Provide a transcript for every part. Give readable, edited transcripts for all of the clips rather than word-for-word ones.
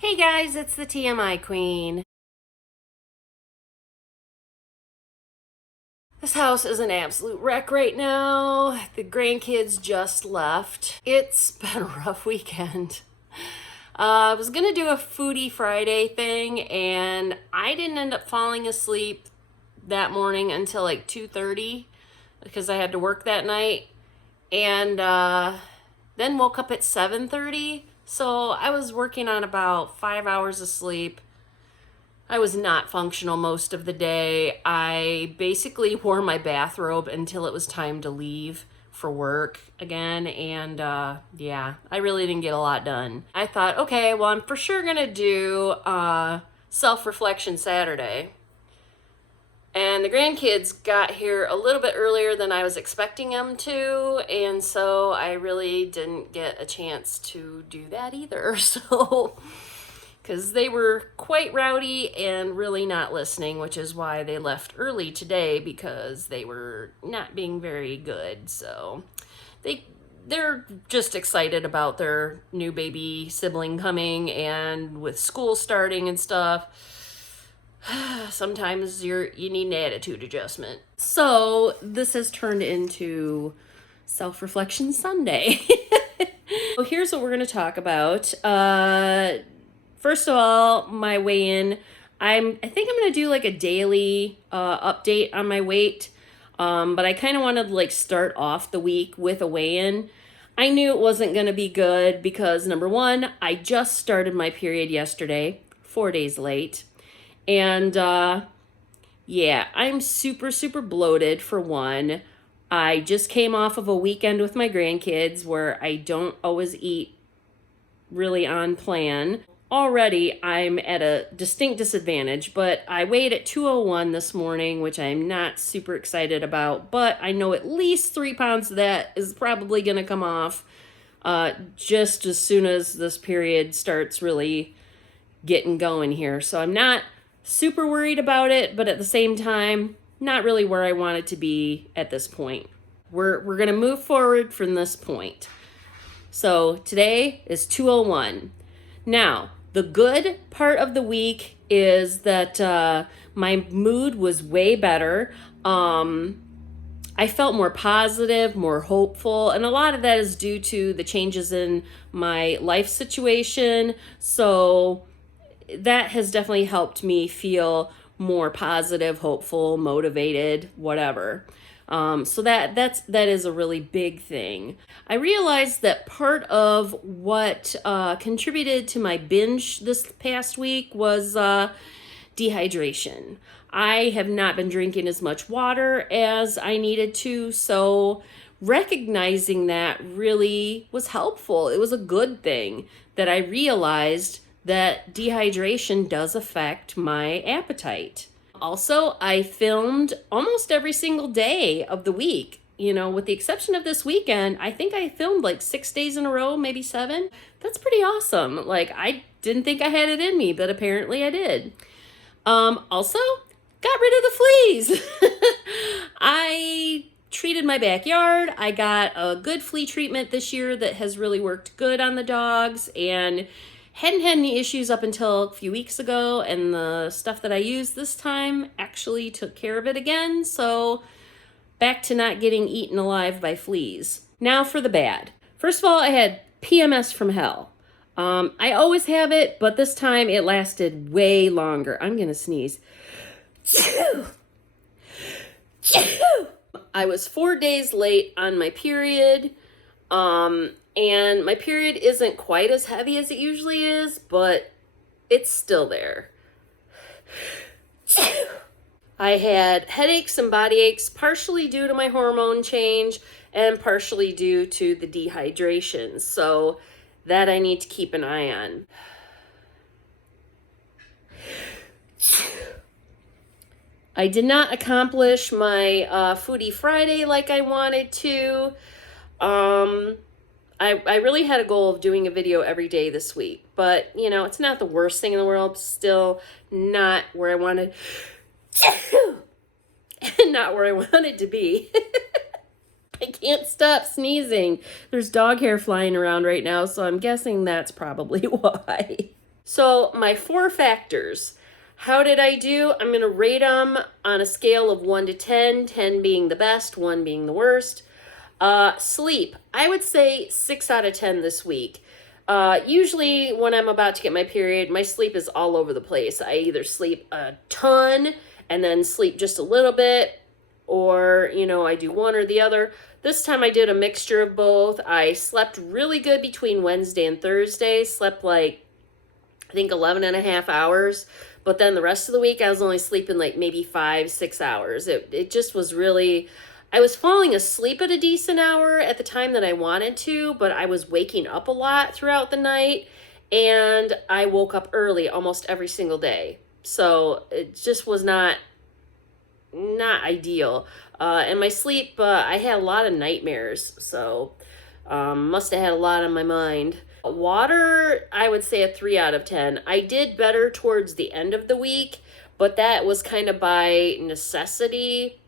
Hey guys, it's the TMI Queen. This house is an absolute wreck right now. The grandkids just left. It's been a rough weekend. I was gonna do a Foodie Friday thing and I didn't end up falling asleep that morning until like 2:30 because I had to work that night. And then woke up at 7:30. So I was working on about 5 hours of sleep. I was not functional most of the day. I basically wore my bathrobe until it was time to leave for work again. And yeah, I really didn't get a lot done. I thought, okay, well, I'm for sure going to do self-reflection Saturday. And the grandkids got here a little bit earlier than I was expecting them to. And so I really didn't get a chance to do that either. So because they were quite rowdy and really not listening, which is why they left early today, because they were not being very good. So they're just excited about their new baby sibling coming, and with school starting and stuff, sometimes you need an attitude adjustment. So this has turned into Self-Reflection Sunday. So here's what we're going to talk about. First of all, my weigh-in. I think I'm gonna do like a daily update on my weight, but I kind of wanted to like start off the week with a weigh-in. I knew it wasn't gonna be good because number one, I just started my period yesterday, 4 days late, and yeah, I'm super bloated for one. I just came off of a weekend with my grandkids where I don't always eat really on plan. Already I'm at a distinct disadvantage, but I weighed at 201 this morning, which I'm not super excited about, but I know at least 3 pounds of that is probably going to come off just as soon as this period starts really getting going here. So I'm not super worried about it, but at the same time, not really where I want it to be at this point. We're going to move forward from this point. So today is 201. Now, the good part of the week is that my mood was way better. I felt more positive, more hopeful, and a lot of that is due to the changes in my life situation. So that has definitely helped me feel more positive, hopeful, motivated, whatever. So that is a really big thing. I realized that part of what contributed to my binge this past week was dehydration. I have not been drinking as much water as I needed to, so recognizing that really was helpful. It was a good thing that I realized that dehydration does affect my appetite. Also, I filmed almost every single day of the week. You know, with the exception of this weekend, I think I filmed like 6 days in a row, maybe 7. That's pretty awesome. Like, I didn't think I had it in me, but apparently I did. Also, got rid of the fleas. I treated my backyard. I got a good flea treatment this year that has really worked good on the dogs, and hadn't had any issues up until a few weeks ago, and the stuff that I used this time actually took care of it again, so back to not getting eaten alive by fleas. Now for the bad. First of all, I had PMS from hell. I always have it, but this time it lasted way longer. I'm gonna sneeze. I was 4 days late on my period. And my period isn't quite as heavy as it usually is, but it's still there. I had headaches and body aches, partially due to my hormone change and partially due to the dehydration. So that I need to keep an eye on. I did not accomplish my Foodie Friday like I wanted to. I really had a goal of doing a video every day this week, but you know, it's not the worst thing in the world. Still not where I wanted, not where I wanted to be. I can't stop sneezing. There's dog hair flying around right now, so I'm guessing that's probably why. So my 4 factors. How did I do? I'm going to rate them on a scale of 1 to 10, 10 being the best, 1 being the worst. Sleep. I would say 6 out of 10 this week. Usually when I'm about to get my period, my sleep is all over the place. I either sleep a ton and then sleep just a little bit, or, I do one or the other. This time I did a mixture of both. I slept really good between Wednesday and Thursday, slept like, I think 11 and a half hours. But then the rest of the week, I was only sleeping like maybe 5-6 hours. It just was really, I was falling asleep at a decent hour at the time that I wanted to, but I was waking up a lot throughout the night, and I woke up early almost every single day. So it just was not ideal. And my sleep, I had a lot of nightmares, so must have had a lot on my mind. Water, I would say a 3 out of 10. I did better towards the end of the week, but that was kind of by necessity.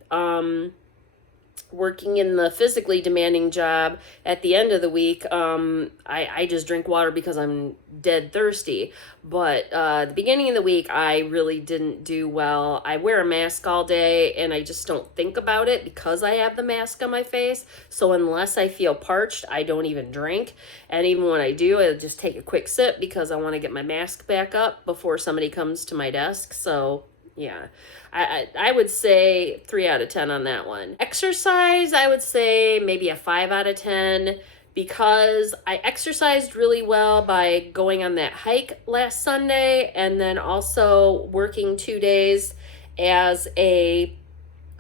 Working in the physically demanding job at the end of the week, I just drink water because I'm dead thirsty. But the beginning of the week, I really didn't do well. I wear a mask all day, and I just don't think about it because I have the mask on my face. So unless I feel parched, I don't even drink. And even when I do, I just take a quick sip because I want to get my mask back up before somebody comes to my desk. So yeah, I would say 3 out of 10 on that one. Exercise, I would say maybe a 5 out of 10 because I exercised really well by going on that hike last Sunday and then also working 2 days as a,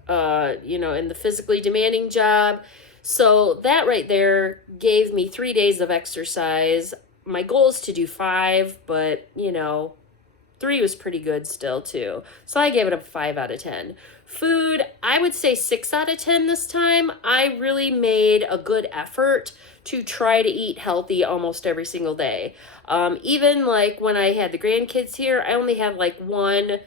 in the physically demanding job. So that right there gave me 3 days of exercise. My goal is to do 5, but 3 was pretty good still too. So I gave it a 5 out of 10. Food, I would say 6 out of 10 this time. I really made a good effort to try to eat healthy almost every single day. Even like when I had the grandkids here, I only had like one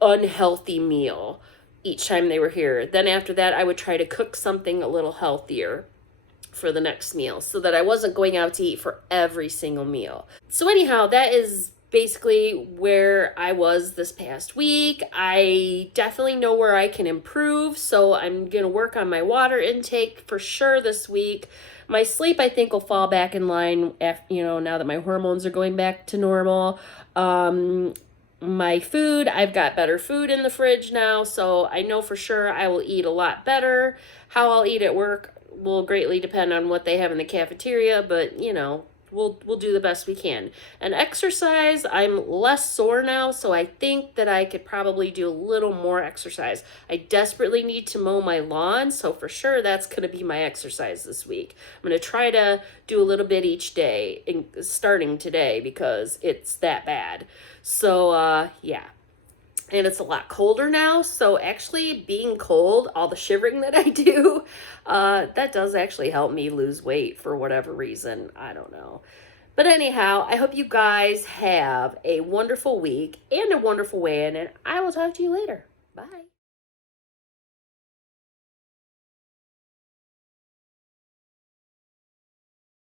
unhealthy meal each time they were here. Then after that, I would try to cook something a little healthier for the next meal so that I wasn't going out to eat for every single meal. So anyhow, that is basically where I was this past week. I definitely know where I can improve, so I'm going to work on my water intake for sure this week. My sleep, I think, will fall back in line after, now that my hormones are going back to normal. My food, I've got better food in the fridge now, so I know for sure I will eat a lot better. How I'll eat at work will greatly depend on what they have in the cafeteria, but we'll do the best we can. And exercise, I'm less sore now, so I think that I could probably do a little more exercise. I desperately need to mow my lawn, so for sure that's going to be my exercise this week. I'm going to try to do a little bit each day, starting today, because it's that bad. So, yeah. And it's a lot colder now, so actually being cold, all the shivering that I do, that does actually help me lose weight for whatever reason. I don't know. But anyhow, I hope you guys have a wonderful week and a wonderful weekend, and I will talk to you later. Bye.